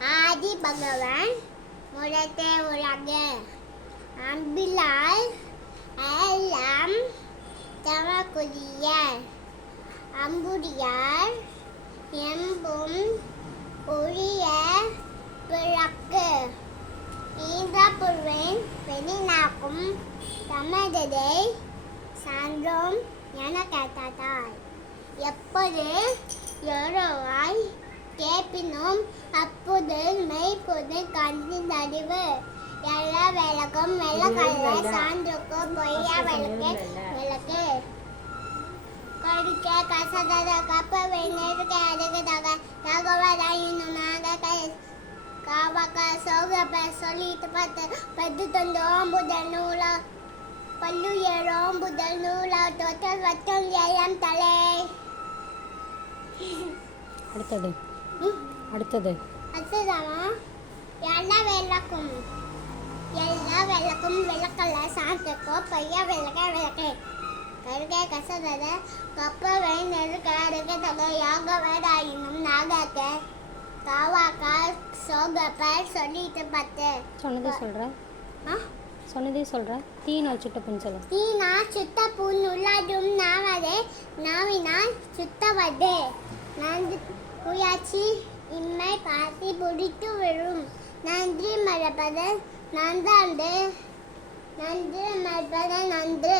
ஆதி பகவான் முரட்டே உலகு அம்பிலால் எல்லாம் தமக்குரிய அம்புடியார் எம்பும் ஒழிய பிறக்கு ஈன்றபுர்வேன் வெளிநாக்கும் தமததை சான்றோம் என கேட்டாய் எப்போது எரோவாய் கேட்பினோம் அப்போது மெய்ப்பொது கண்டினறிவு எல்லா விளக்கும் வெள்ளக்கல்ல சான்றுக்கு பொய்யா விளக்கு விளக்கு கடிக்க கசதத கப்ப வெண்ணெருக்க அதுக்குதாக தகவலாயினும் நாங்கள் காவாக்க சோகப்ப சொல்லிட்டு பார்த்து பத்து தொண்டு ஓம்புதல் நூலா பல்லு ஏழு ஓம்புதல் நூலா தொட்டல் வட்டம் ஏழாம் தலை. அடுத்தது அடுத்தது அடுத்ததாமா எல்லா விளக்கும் விளக்கல்ல சாந்துக்கோ பையா விளக்க விளக்கு கருக கசதத கப்ப நெருக்க அதுக்கு தக யாக வேடாயினும் நாகாக்க காவாக்கா சோகப்ப சொல்லிட்டு பார்த்து சொன்னதே சொல்ற தீனா சுட்டப்புன்னு சொல்லு. தீனா சுட்டப்புண் உள்ளாடும் நாவதே நாவினால் சுத்தவதே நன்றி குயாச்சி இம்மை பாத்தி பிடித்து விழும் நன்றி மறப்பது நன்றாண்டு நன்றி மறப்பது நன்று